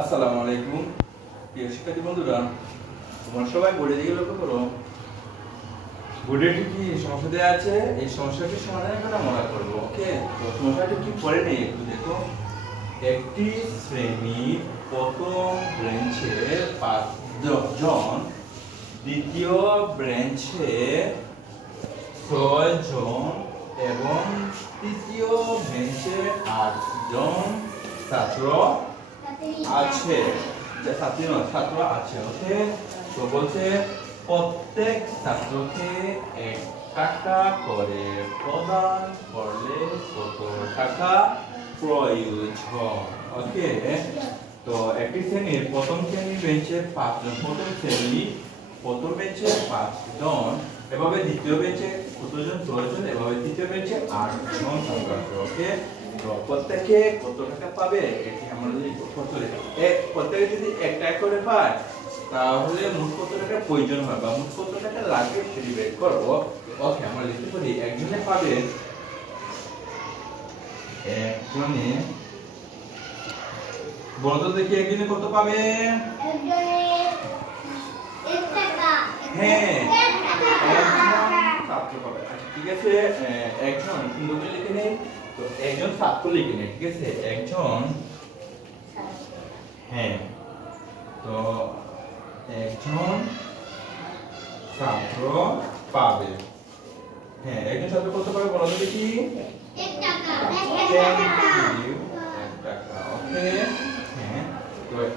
আসসালামু আলাইকুম। প্রিয় শিক্ষার্থী বন্ধুরা, তোমরা সবাই বোর্ডের দিকে লক্ষ্য করো। বোর্ডে কি সমস্যা দেওয়া আছে? এই সমস্যাটি সমাধান করে আমরা করব, ওকে? তো সমস্যাটি কি পড়ে নেই, একটু দেখো। একটি শ্রেণির প্রথম ব্রেঞ্চে পাঁচ জন দ্বিতীয় ব্রেঞ্চে ছয় জন এবং তৃতীয় বেঞ্চে আট জন ছাত্র আছে। ছাত্রী নয়, ছাত্র আছে, ওকে? তো বলছে, প্রত্যেক ছাত্রকে এক টাকা করে প্রদান করলে কত টাকা প্রয়োজন? ওকে? তো একটি শ্রেণির প্রথম শ্রেণি বেঞ্চে পাঁচজন, প্রথম শ্রেণি প্রথম বেঞ্চে পাঁচজন, এভাবে দ্বিতীয় বেঞ্চে কতজন ছয়জন এভাবে তৃতীয় বেঞ্চে আটজন সংখ্যা ওকে? প্রত্যেকে কত টাকা পাবে? এটি আমরা যদি কত এক প্রত্যেকে যদি এক টাকা করে পায়, তাহলে মোট কত টাকা প্রয়োজন হয় বা মোট কত টাকা লাগবে সেটি বের করব? ওকে, আমরা লিখতে পারি, একজনে পাবে, একজনে, বলতো দেখি একজনে কত পাবে? হ্যাঁ ছাত্র আচ্ছা ঠিক আছে একজন সুন্দর লিখে নেই। তো একজন ছাত্র লিখে নেই ঠিক আছে? একজন হ্যাঁ তো একজন ছাত্র পাবে। হ্যাঁ একজন ছাত্র কত পাবে বলো তো দেখি।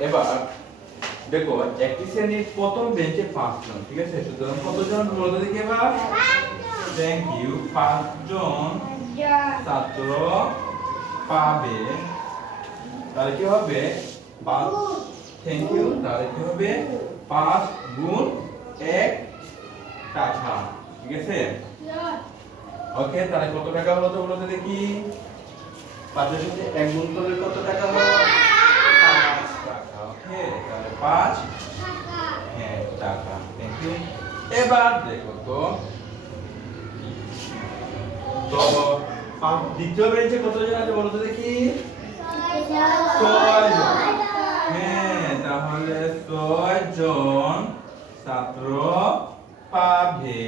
এবার দেখো একটি শ্রেণির প্রথম বেঞ্চে পাঁচজন ঠিক আছে? সুতরাং কতজন বলো দেখি এবার। থ্যাংক ইউ পাঁচজন ছাত্র পাবে। তাহলে কি হবে? পাঁচ থ্যাংক ইউ তাহলে কি হবে? পাঁচ গুণ এক টাকা। ঠিক আছে? ওকে তাহলে কত টাকা হলো তো বলো তো দেখি পাঁচের সাথে এক গুণ করলে কত টাকা হলো? পাঁচ টাকা। ওকে তাহলে পাঁচ হ্যাঁ টাকা। থ্যাংক ইউ এবার দ্বিতীয় বেঞ্চে কতজন আছে বলো তো দেখি? হ্যাঁ তাহলে ছয় জন ছাত্র পাবে।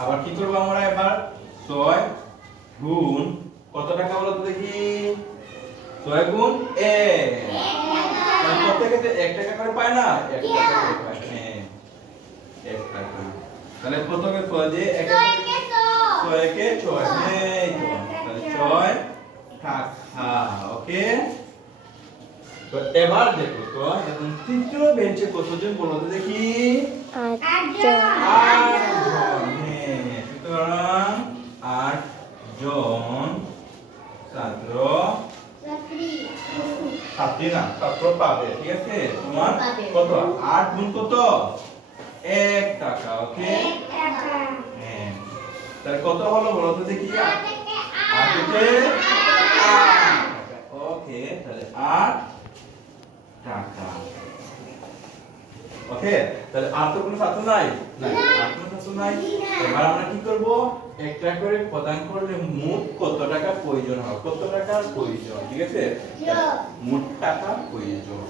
আবার কি করব আমরা এবার? ছয় গুণ কত টাকা বলো তো দেখি? ছয় গুণ তাহলে প্রত্যেকে এক টাকা করে পায় না? এক টাকা করে পায়। হ্যাঁ এক টাকা। তাহলে প্রথমে ছয় দিয়ে এক ছয় একে ছয় এই তো তাহলে ছয় টাকা ওকে? তো এবার দেখো তো এখন তৃতীয় বেঞ্চে কতজন বলো তো দেখি। হ্যাঁ সুতরাং আট জন ছাত্র ছাত্রী না ছাত্র পাবে ঠিক আছে? তোমার কত? আট গুণ কত? এক টাকা ওকে? তাহলে কত হলো বলো তো দেখি? আট। থেকে ওকে তাহলে আট টাকা। ওকে তাহলে আর তো কোনো ছাত্র নাই? নাই। আর কোনো ছাত্র নাই? এবার আমরা কি করব? একটা করে প্রদান করলে মোট কত টাকা প্রয়োজন হবে? কত টাকার প্রয়োজন ঠিক আছে? মোট টাকা প্রয়োজন।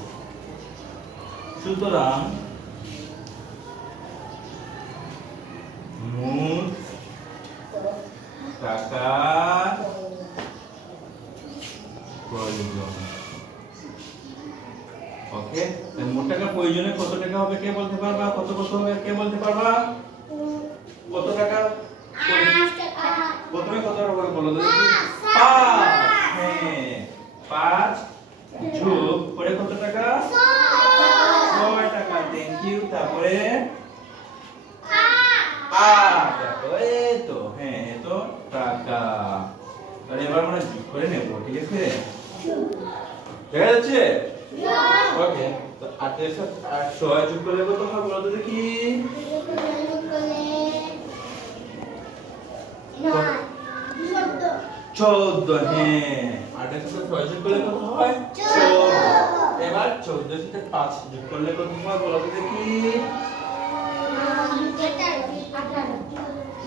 সুতরাং মোট টাকা প্রয়োজন ওকে মোট টাকা প্রয়োজনে কত টাকা হবে কে বলতে পারবা কত কত হবে কে বলতে পারবা কত টাকা প্রথমে কত টাকা বলো তো পাঁচ হ্যাঁ পাঁচ যোগ করে কত টাকা ছয় টাকা থ্যাংক ইউ তারপরে আট এই তো হ্যাঁ তো টাকা তাহলে এবার আমরা যোগ করে নেব ঠিক আছে? দেখা যাচ্ছে? ওকে তো আটের সাথে আট ছয় যোগ করলে কত হবে বলো তো দেখি। চোদ্দ হ্যাঁ। আটের সাথে ছয় যোগ করলে কত হয়? চোদ্দ। এবার চোদ্দ সাথে পাঁচ যোগ করলে কত হয় বলো তো দেখি।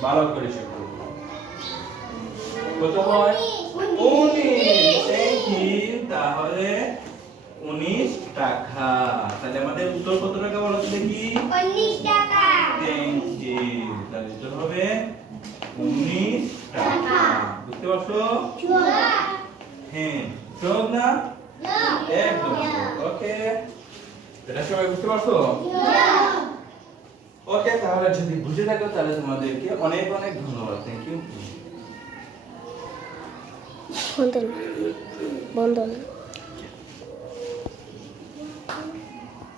ভালো করে শিখো কত হয়? উনিশ। থ্যাংক ইউ তাহলে উনিশ টাকা। তাহলে আমাদের উত্তর কত টাকা বলো তো দেখি। উনিশ টাকা। থ্যাংক ইউ তাহলে উত্তর হবে উনিশ টাকা। বুঝতে পারছ? হ্যাঁ চোখ না? একদম। ওকে। এটা সবাই বুঝতে পারছ? ওকে তাহলে যদি বুঝে থাকো তাহলে তোমাদেরকে অনেক অনেক ধন্যবাদ। Thank you Bandhan Bandhan